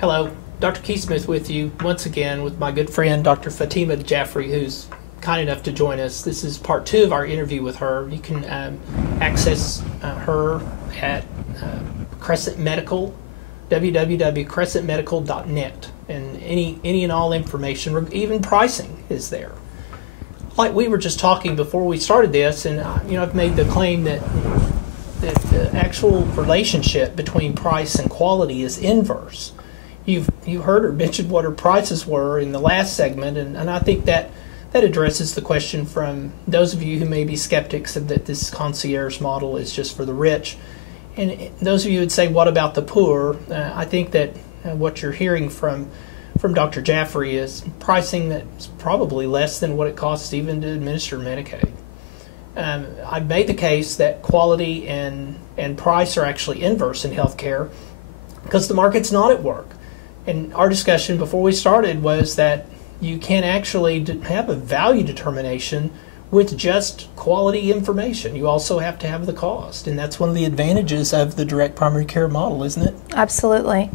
Hello, Dr. Keysmith with you once again with my good friend Dr. Fatima Jaffrey, who's kind enough to join us. This is part 2 of our interview with her. You can access her at Crescent Medical, www.crescentmedical.net, and any and all information, even pricing, is there. Like we were just talking before we started this, and I've made the claim that the actual relationship between price and quality is inverse. You heard her mention what her prices were in the last segment, and I think that addresses the question from those of you who may be skeptics that this concierge model is just for the rich. And those of you who would say, what about the poor? I think that what you're hearing from Dr. Jaffrey is pricing that's probably less than what it costs even to administer Medicaid. I've made the case that quality and price are actually inverse in healthcare because the market's not at work. And our discussion before we started was that you can actually have a value determination with just quality information. You also have to have the cost, and that's one of the advantages of the direct primary care model, isn't it? Absolutely.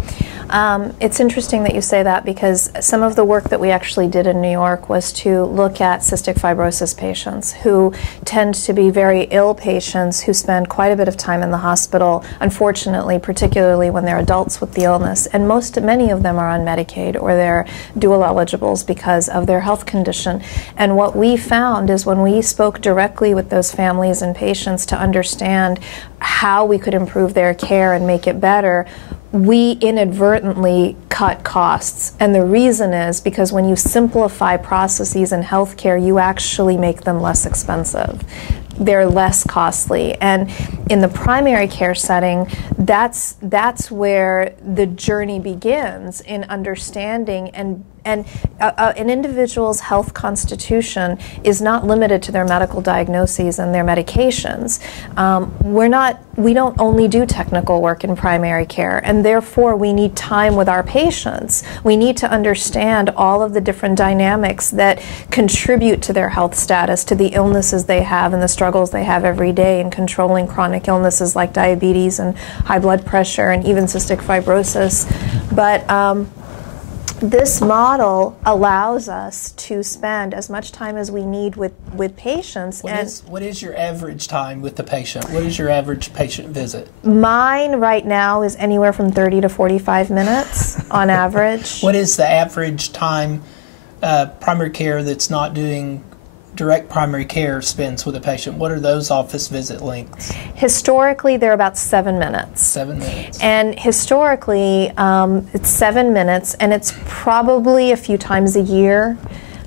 It's interesting that you say that because some of the work that we actually did in New York was to look at cystic fibrosis patients who tend to be very ill patients who spend quite a bit of time in the hospital, unfortunately, particularly when they're adults with the illness, and many of them are on Medicaid or they're dual eligibles because of their health condition. And what we found is when we spoke directly with those families and patients to understand how we could improve their care and make it better, we inadvertently cut costs. And the reason is because when you simplify processes in healthcare, you actually make them less expensive. They're less costly. And in the primary care setting, that's where the journey begins in understanding and an individual's health constitution is not limited to their medical diagnoses and their medications. We don't only do technical work in primary care, and therefore we need time with our patients. We need to understand all of the different dynamics that contribute to their health status, to the illnesses they have and the struggles they have every day in controlling chronic illnesses like diabetes and high blood pressure and even cystic fibrosis. But this model allows us to spend as much time as we need with patients. What is your average time with the patient? What is your average patient visit? Mine right now is anywhere from 30 to 45 minutes on average. What is the average time primary care that's not doing direct primary care spends with a patient? What are those office visit lengths? Historically, they're about 7 minutes. 7 minutes. And historically, it's 7 minutes, and it's probably a few times a year.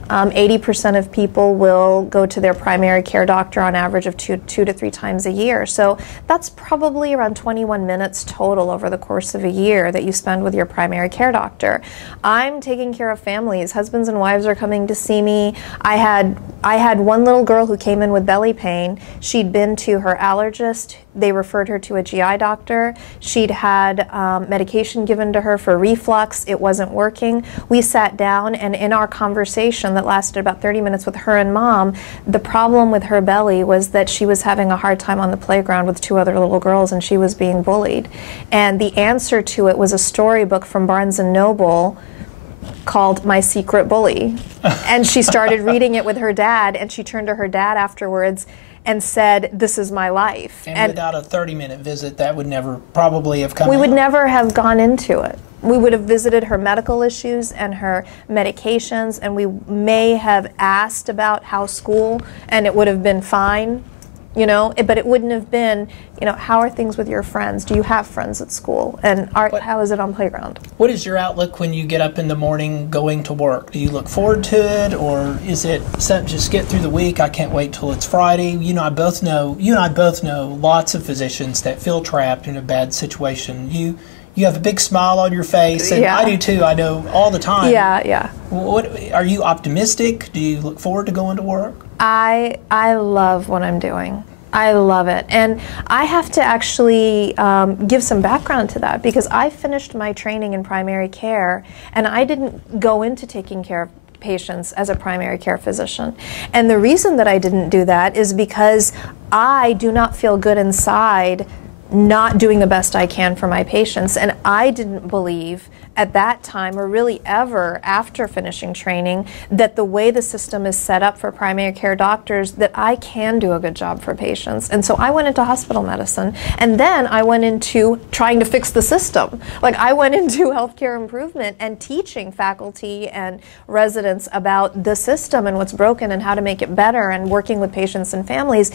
80% of people will go to their primary care doctor on average of two to three times a year. So that's probably around 21 minutes total over the course of a year that you spend with your primary care doctor. I'm taking care of families. Husbands and wives are coming to see me. I had one little girl who came in with belly pain. She'd been to her allergist. They referred her to a GI doctor. She'd had medication given to her for reflux. It wasn't working. We sat down, and in our conversation that lasted about 30 minutes with her and Mom, the problem with her belly was that she was having a hard time on the playground with 2 other little girls, and she was being bullied. And the answer to it was a storybook from Barnes & Noble called My Secret Bully. And she started reading it with her dad, and she turned to her dad afterwards and said, "This is my life." And without a 30-minute visit, that would never probably have come We out. would never have gone into it. We would have visited her medical issues and her medications, and we may have asked about how school, and it would have been fine, but it wouldn't have been, how are things with your friends? Do you have friends at school? And how is it on playground? What is your outlook when you get up in the morning going to work? Do you look forward to it, or is it something just get through the week? I can't wait till it's Friday. You and I both know lots of physicians that feel trapped in a bad situation. You have a big smile on your face, and Yeah. I do too. I know all the time. Yeah. What are you optimistic? Do you look forward to going to work? I love what I'm doing. I love it. And I have to actually give some background to that because I finished my training in primary care and I didn't go into taking care of patients as a primary care physician. And the reason that I didn't do that is because I do not feel good inside not doing the best I can for my patients. And I didn't believe at that time, or really ever after finishing training, that the way the system is set up for primary care doctors, that I can do a good job for patients. And so I went into hospital medicine, and then I went into trying to fix the system. Like, I went into healthcare improvement and teaching faculty and residents about the system and what's broken and how to make it better, and working with patients and families.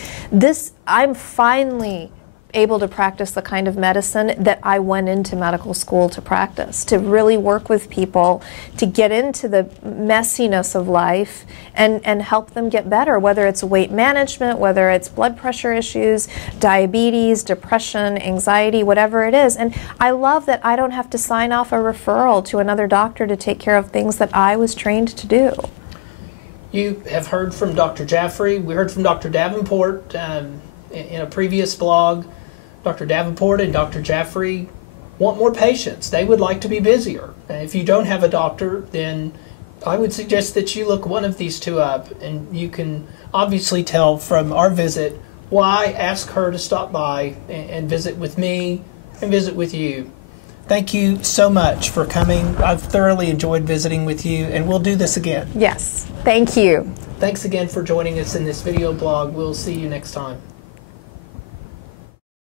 I'm finally able to practice the kind of medicine that I went into medical school to practice, to really work with people, to get into the messiness of life and help them get better, whether it's weight management, whether it's blood pressure issues, diabetes, depression, anxiety, whatever it is. And I love that I don't have to sign off a referral to another doctor to take care of things that I was trained to do. You have heard from Dr. Jaffrey. We heard from Dr. Davenport in a previous blog. Dr. Davenport and Dr. Jaffrey want more patients. They would like to be busier. If you don't have a doctor, then I would suggest that you look one of these two up, and you can obviously tell from our visit why. Ask her to stop by and visit with me and visit with you. Thank you so much for coming. I've thoroughly enjoyed visiting with you, and we'll do this again. Yes, thank you. Thanks again for joining us in this video blog. We'll see you next time.